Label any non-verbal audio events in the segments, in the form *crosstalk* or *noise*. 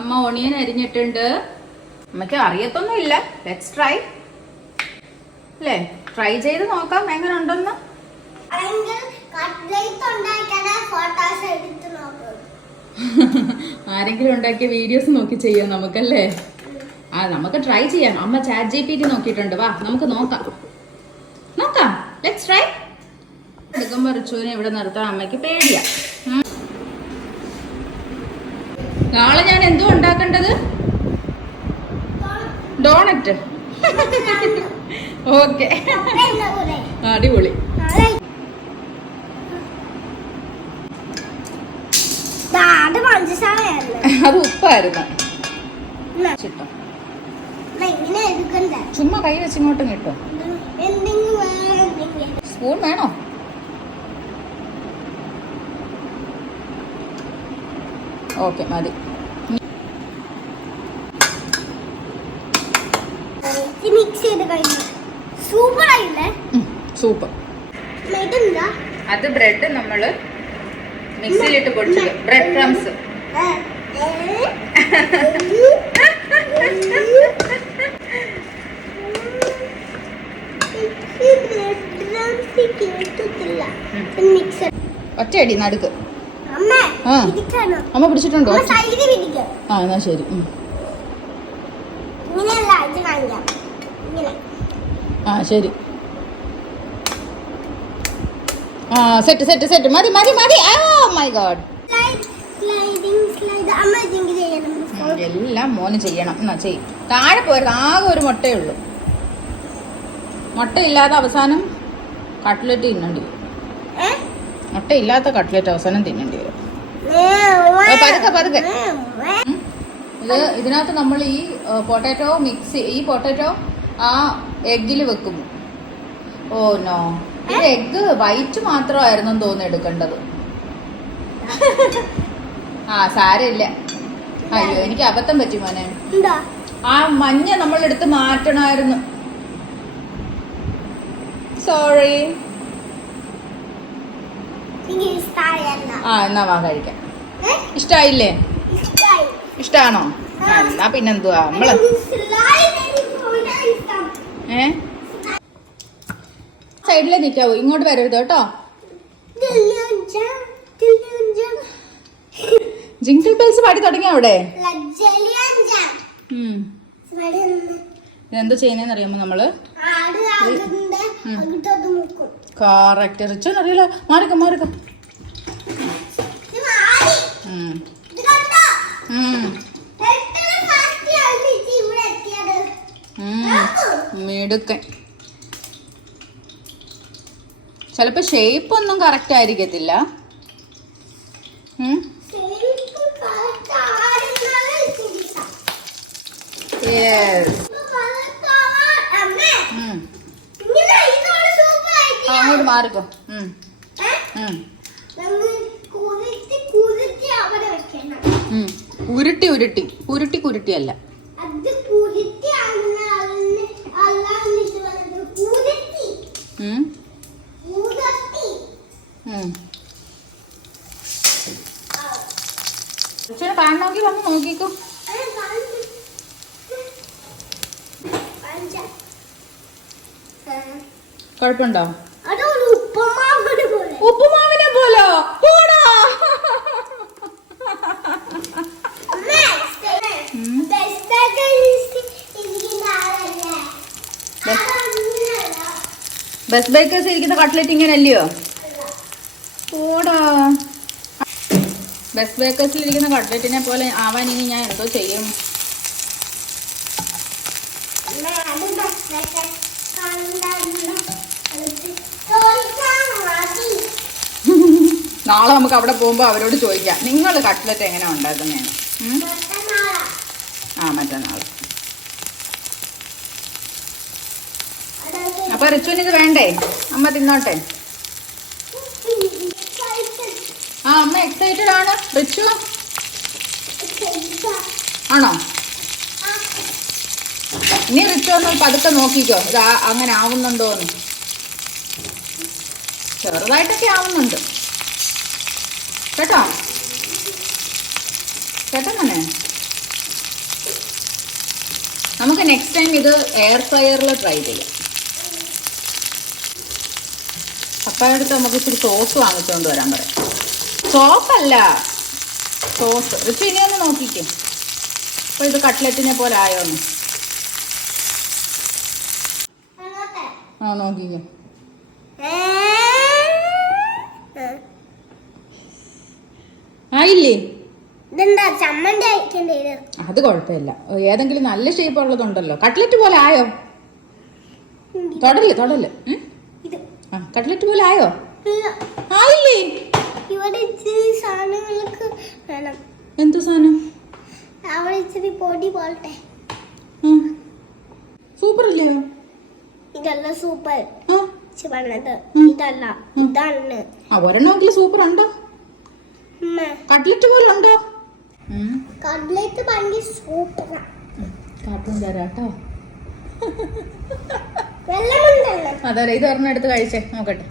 അമ്മ ഓണിയൻ അരിഞ്ഞിട്ടുണ്ട്. അമ്മയ്ക്ക് അറിയത്തൊന്നുമില്ല ലെറ്റ്സ് ട്രൈ അല്ലേ? ട്രൈ ചെയ്ത് നോക്കാം. എങ്ങനെ ഉണ്ടെന്ന് അല്ലെങ്കിൽ കട്ട്ലേറ്റ് ഉണ്ടാക്കിയ ഫോട്ടോസ് എടുത്ത് നോക്കും. *laughs* ആരെങ്കിലും ഉണ്ടാക്കിയ വീഡിയോസ് നോക്കി ചെയ്യാം നമുക്കല്ലേ? ആ നമുക്ക് ട്രൈ ചെയ്യാം. അമ്മ ചാറ്റ് ജി പി ടി നോക്കിയിട്ടുണ്ട്. വാ നമുക്ക് നോക്കാം. നോക്കാം. ലെറ്റ്സ് ട്രൈ എടുക്കുമ്പോ റിച്ചുവിനെ ഇവിടെ നിർത്താൻ അമ്മയ്ക്ക് പേടിയാ. നാളെ ഞാൻ എന്തോ ഉണ്ടാക്കേണ്ടത്? ഡോണറ്റ്. ഓക്കെ. അടിപൊളി. അത് ഉപ്പായിരുന്നു. ചുമ്മാ കൈ വെച്ചിങ്ങോട്ടും കിട്ടും സ്പൂൺ വേണോ? ഓക്കെ മതി. മിക്സ് ചെയ്ത് കഴിഞ്ഞു. സൂപ്പർ അത് ബ്രെഡ് നമ്മൾ മിക്സിയിലിട്ട് പൊടിച്ചത് ബ്രെഡ് ക്രംസ് ഒറ്റയടി നടുക്ക്. ആ. അമ്മ പിടിച്ചിട്ടുണ്ടോ? ആ എന്നാ ശരി. ആ ശരി. ആ സെറ്റ് സെറ്റ് സെറ്റ് മതി മതി മതി. ഓ മൈ ഗോഡ് എല്ലാം മോന് ചെയ്യണം. എന്നാ ചെയ്യും താഴെ പോയത് ആകെ ഒരു മുട്ടയേ ഉള്ളൂ. മുട്ടയില്ലാതെ അവസാനം കട്ട്ലറ്റ് തിന്നേണ്ടി വരും? മുട്ടയില്ലാത്ത കട്ട്ലറ്റ് അവസാനം തിന്നേണ്ടി വരും. പതുക്കെ, പതുക്കെ. ഇത് ഇതിനകത്ത് നമ്മൾ ഈ പൊട്ടാറ്റോ മിക്സ് ഈ പൊട്ടാറ്റോ ആ എഗ്ഗിൽ വെക്കും. Oh no. ഇത് എഗ്ഗ് വൈറ്റ് മാത്രമായിരുന്നു തോന്നുന്നു എടുക്കേണ്ടത്. ആ സാരമില്ല. അയ്യോ എനിക്ക് അബദ്ധം പറ്റി മോനെ. ആ മഞ്ഞ നമ്മളെടുത്ത് മാറ്റണമായിരുന്നു. സോറി ആ എന്നാ വാ കഴിക്കാം. ഇഷ്ടായില്ലേ? ഇഷ്ടായി. ഇഷ്ടാണോ? എന്നാ പിന്നെന്തുവാ നമ്മൾ. ഏ? സൈഡിലെ നിൽക്കാവൂ ഇങ്ങോട്ട് വരരുത് കേട്ടോ. ജിങ്കിൾ ബെൽസ് പാടി തുടങ്ങി അവിടെ? എന്തോ ഇതെന്ത് ചെയ്യുന്നതെന്ന് നമ്മൾ? കറക്റ്റ് റിച്ചോന്ന് അറിയില്ല. മാറിക്ക മാറിക്ക. മിടുക്കൻ. ചിലപ്പോ ഷേപ്പ് ഒന്നും കറക്റ്റ് ആയിരിക്കത്തില്ല. വന്നത് ഉരുട്ടി ഉരുട്ടി. ഉരുട്ടി കുരുട്ടി അല്ല. കാണണമെങ്കിൽ വന്ന് നോക്കിക്കോ. കുഴപ്പമുണ്ടോ? ഉപ്പുമാവിനെ പോലെ. പോടാ. ബസ് ബേക്കേഴ്സ് ഇരിക്കുന്ന കട്ട്ലറ്റ് ഇങ്ങനെ അല്ലയോ ഓടാ. ബസ് ബേക്കേഴ്സിൽ ഇരിക്കുന്ന കട്ട്ലറ്റിനെ പോലെ ആവാൻ ഇനി ഞാൻ എന്തോ ചെയ്യും. നാളെ നമുക്ക് അവിടെ പോകുമ്പോൾ അവരോട് ചോദിക്കാം. നിങ്ങൾ കട്ട്ലറ്റ് എങ്ങനെ ഉണ്ടാക്കുന്നതെന്ന്. ആ മറ്റന്നാൾ അപ്പൊ റിച്ചുവിന് ഇത് വേണ്ടേ? അമ്മ തിന്നോട്ടെ. ആ അമ്മ എക്സൈറ്റഡ് ആണ്. റിച്ചു? ആണോ? ഇനി റിച്ചു ഒന്ന് പതുക്കെ നോക്കിക്കോ. ഇത് അങ്ങനെ ആവുന്നുണ്ടോന്ന്. ചെറുതായിട്ടൊക്കെ ആവുന്നുണ്ട്. കേട്ടോ? കേട്ടോ മോനെ നമുക്ക് നെക്സ്റ്റ് ടൈം ഇത് എയർ ഫ്രയറിൽ ട്രൈ ചെയ്യാം. പപ്പായുടെ അടുത്ത് നമുക്ക് ഇച്ചിരി സോസ് വാങ്ങിച്ചുകൊണ്ട് വരാൻ പറയാം. സോസല്ല സോസ് റിച്ചു ഇനി ഒന്ന് നോക്കിക്കേ. അപ്പോൾ ഇത് കട്ട്ലറ്റിനെ പോലെ ആയോന്ന്. ഒന്ന് ആ നോക്കിക്കേ. ആയില്ലേ? അത് കുഴപ്പമില്ല. ഏതെങ്കിലും നല്ല ഷേപ്പ് ഉള്ളതുണ്ടല്ലോ. കട്ട്ലറ്റ് പോലെ ആയോ? തൊടൽ തൊടൽ? ആ കട്ട്ലറ്റ് പോലെ ആയോ. ആയില്ലേ? ഇവിടെ സാധനങ്ങൾക്ക് വേണം. എന്തു സാധനം? അവിടെ ഇച്ചിരി പൊടി പോലട്ടെ സൂപ്പർ അല്ലേ ഇതല്ല സൂപ്പർ പറഞ്ഞത് ഇതല്ല. ഇതാണ്. ഒരെണ്ണമെങ്കിലും സൂപ്പർ ഉണ്ടോ? കട്ട്ലറ്റ് പോലെ ഉണ്ടോ കട്ട്ലറ്റ് ഭയങ്കര സൂപ്പറാ കാർട്ടൂൺ തരാട്ടോ. വെള്ളമുണ്ടല്ലോ. അതെ ഇത് ഒരെണ്ണം എടുത്ത് കഴിച്ചേ. നോക്കട്ടെ.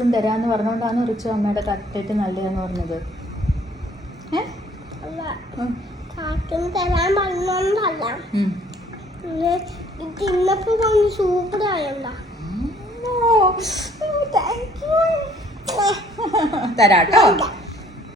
കാർട്ടൂൺ തരാന്ന് പറഞ്ഞോണ്ടാണ് റിച്ചു അമ്മയുടെ കട്ട്ലറ്റ് നല്ലതെന്ന് പറഞ്ഞത്. തരാട്ടോ.